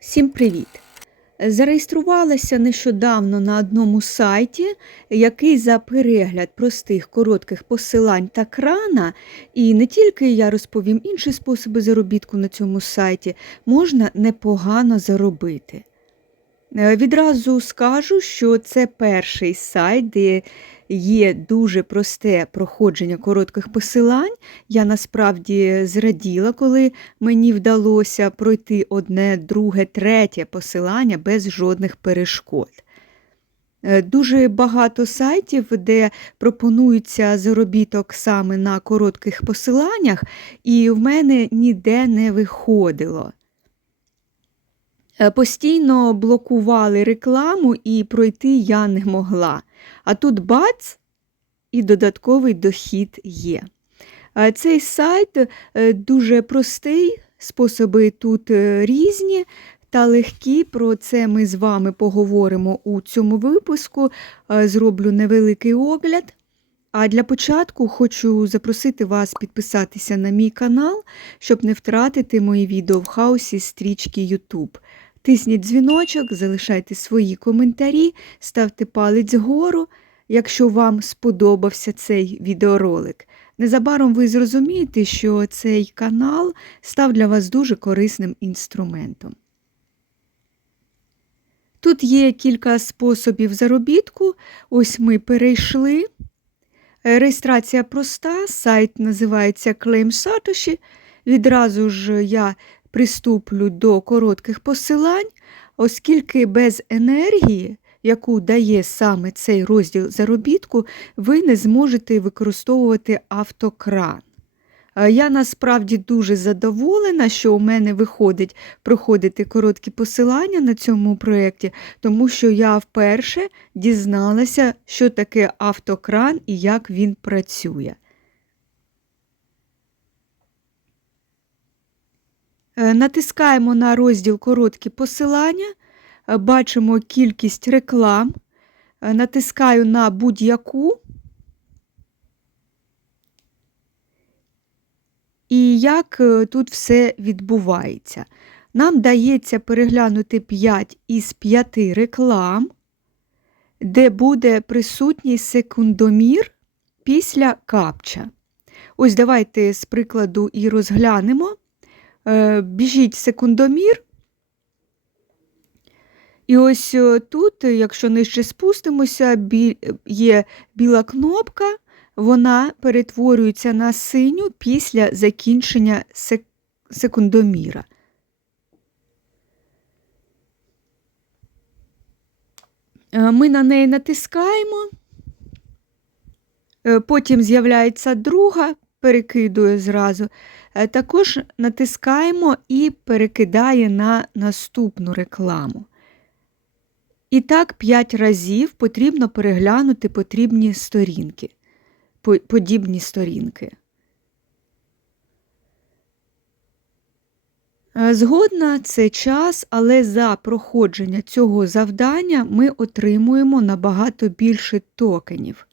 Всім привіт! Зареєструвалася нещодавно на одному сайті, який за перегляд простих коротких посилань та крана, і не тільки я розповім інші способи заробітку на цьому сайті, можна непогано заробити. Е, Відразу скажу, що це перший сайт, де є дуже просте проходження коротких посилань. Я насправді зраділа, коли мені вдалося пройти одне, друге, третє посилання без жодних перешкод. Е, Дуже багато сайтів, де пропонується заробіток саме на коротких посиланнях, і в мене ніде не виходило. Е, Постійно блокували рекламу і пройти я не могла. А тут бац, і додатковий дохід є. Е, Цей сайт е, дуже простий, способи тут різні та легкі. Про це ми з вами поговоримо у цьому випуску. Зроблю невеликий огляд. А для початку хочу запросити вас підписатися на мій канал, щоб не втратити мої відео в хаосі стрічки YouTube. Тисніть дзвіночок, залишайте свої коментарі, ставте палець вгору, якщо вам сподобався цей відеоролик. Незабаром ви зрозумієте, що цей канал став для вас дуже корисним інструментом. Тут є кілька способів заробітку. Ось ми перейшли. Реєстрація проста, сайт називається Claim Satoshi. Відразу ж я приступлю до коротких посилань, оскільки без енергії, яку дає саме цей розділ заробітку, ви не зможете використовувати автокран. Е, Я насправді дуже задоволена, що у мене виходить проходити короткі посилання на цьому проєкті, тому що я вперше дізналася, що таке автокран і як він працює. Натискаємо на розділ короткі посилання, е, бачимо кількість реклам, Е, натискаю на будь-яку. І як е, тут все відбувається. Нам дається переглянути 5 із 5 реклам, де буде присутній секундомір після капча. Ось давайте з прикладу і розглянемо. Е, Біжіть секундомір. І ось е, тут, якщо нижче спустимося, є біла кнопка, вона перетворюється на синю після закінчення сек- секундоміра. Е, Ми на неї натискаємо, потім з'являється друга, перекидує зразу. Е, Також натискаємо і перекидає на наступну рекламу. І так 5 разів потрібно переглянути потрібні сторінки, подібні сторінки. Е, Згодна, це час, але за проходження цього завдання ми отримуємо набагато більше токенів,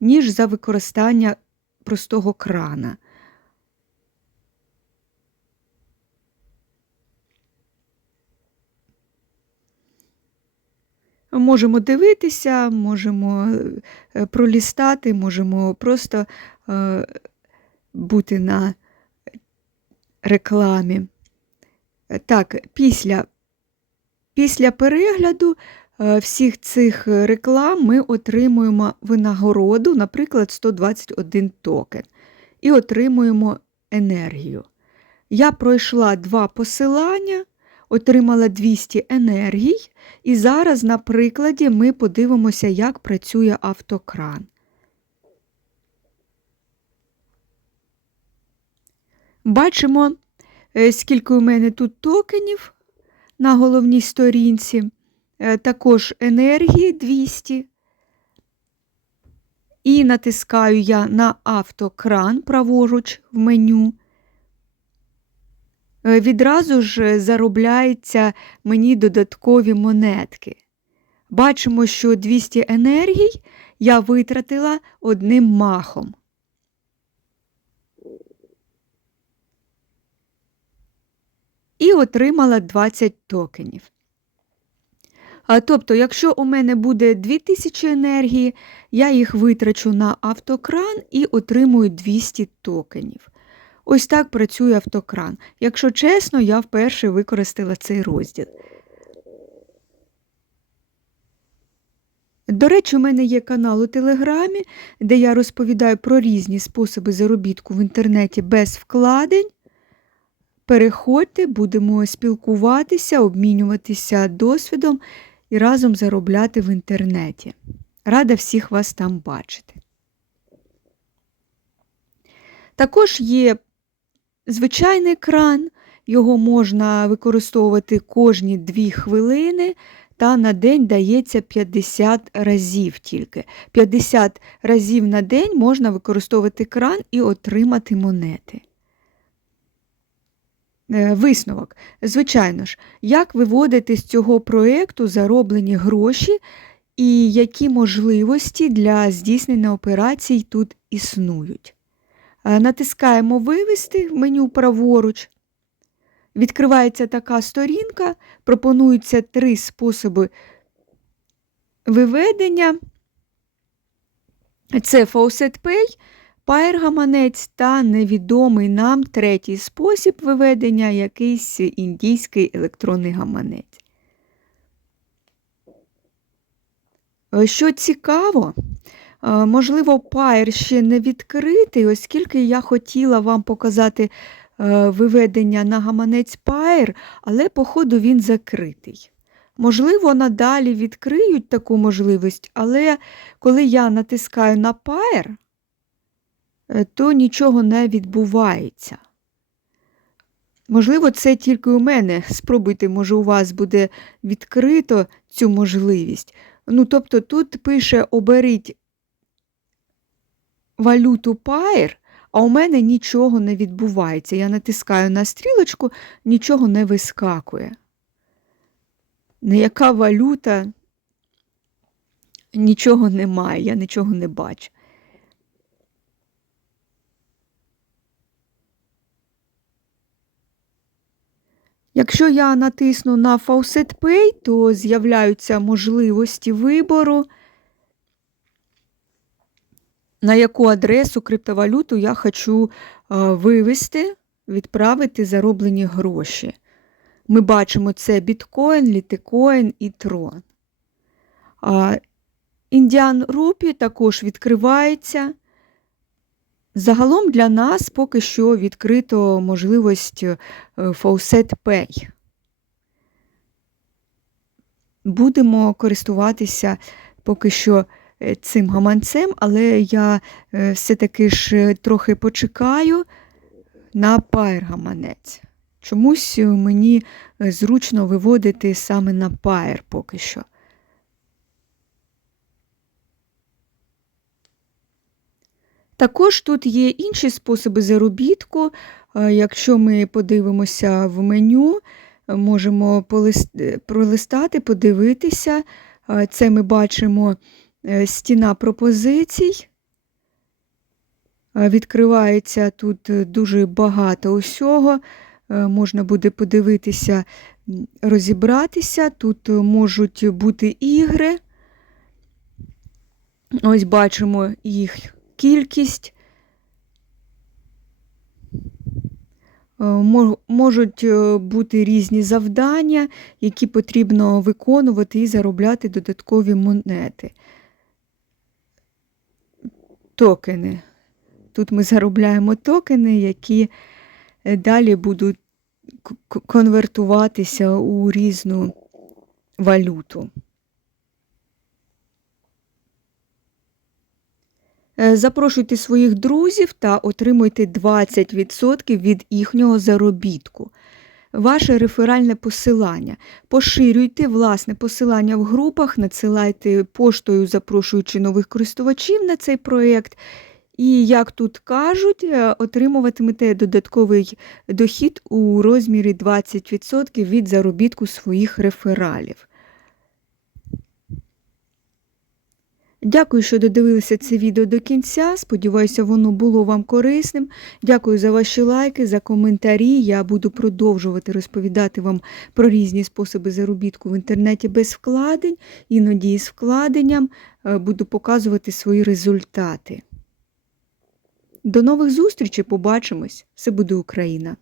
ніж за використання простого крана. Можемо дивитися, можемо е, пролістати, можемо просто е, бути на рекламі. Так, після, після перегляду всіх цих реклам ми отримуємо винагороду, наприклад, 121 токен, і отримуємо енергію. Я пройшла два посилання, отримала 200 енергій, і зараз на прикладі ми подивимося, як працює автокран. Бачимо, е, скільки у мене тут токенів на головній сторінці, Е, також енергії 200. І натискаю я на автокран праворуч в меню. Е, Відразу ж заробляються мені додаткові монетки. Бачимо, що 200 енергій я витратила одним махом. і отримала 20 токенів. А, Тобто, якщо у мене буде 2000 енергії, я їх витрачу на автокран і отримую 200 токенів. Ось так працює автокран. Якщо чесно, я вперше використала цей розділ. До речі, у мене є канал у Телеграмі, де я розповідаю про різні способи заробітку в інтернеті без вкладень. Переходьте, будемо спілкуватися, обмінюватися досвідом і разом заробляти в інтернеті. Рада всіх вас там бачити. Також є звичайний кран, його можна використовувати кожні 2 хвилини, та на день дається 50 разів тільки. 50 разів на день можна використовувати кран і отримати монети. Е, висновок. Звичайно ж, як виводити з цього проєкту зароблені гроші і які можливості для здійснення операцій тут існують. Е, натискаємо Вивести в меню праворуч. Відкривається така сторінка, пропонуються три способи виведення. Це Faucet Pay, Пайр-гаманець та невідомий нам третій спосіб виведення якийсь індійський електронний гаманець. Е, що цікаво, е, можливо, Пайр ще не відкритий, оскільки я хотіла вам показати е, виведення на гаманець Пайр, але, походу, він закритий. Можливо, надалі відкриють таку можливість, але коли я натискаю на Пайр, то нічого не відбувається. Можливо, це тільки у мене. Спробуйте, може, у вас буде відкрито цю можливість. Ну, тобто тут пише оберіть валюту Pair, а у мене нічого не відбувається. Я натискаю на стрілочку, нічого не вискакує. Ніяка валюта, нічого немає, я нічого не бачу. Якщо я натисну на Faucet Pay, то з'являються можливості вибору, на яку адресу криптовалюту я хочу вивести, відправити зароблені гроші. Ми бачимо це біткоін, літикоін і трон. Індіан Рупі також відкривається. Загалом для нас поки що відкрито можливість е, Faucet Pay. Будемо користуватися поки що е, цим гаманцем, але я е, все-таки ж трохи почекаю на Pair-гаманець. Чомусь мені зручно виводити саме на Pair поки що. Також тут є інші способи заробітку. Е, якщо ми подивимося в меню, можемо пролистати, подивитися. Е, це ми бачимо е, стіна пропозицій. Відкривається тут дуже багато усього. Можна буде подивитися, розібратися. Тут можуть бути ігри. Ось бачимо їх кількість. Е, можуть е, бути різні завдання, які потрібно виконувати і заробляти додаткові монети. Токени. Тут ми заробляємо токени, які е, далі будуть конвертуватися у різну валюту. Запрошуйте своїх друзів та отримуйте 20% від їхнього заробітку. Ваше реферальне посилання. Поширюйте власне посилання в групах, надсилайте поштою, запрошуючи нових користувачів на цей проєкт. І, як тут кажуть, е, отримуватимете додатковий дохід у розмірі 20% від заробітку своїх рефералів. Дякую, що додивилися це відео до кінця. Сподіваюся, воно було вам корисним. Дякую за ваші лайки, за коментарі. Я буду продовжувати розповідати вам про різні способи заробітку в інтернеті без вкладень, іноді з вкладенням е, буду показувати свої результати. До нових зустрічей, побачимось! Все буде Україна!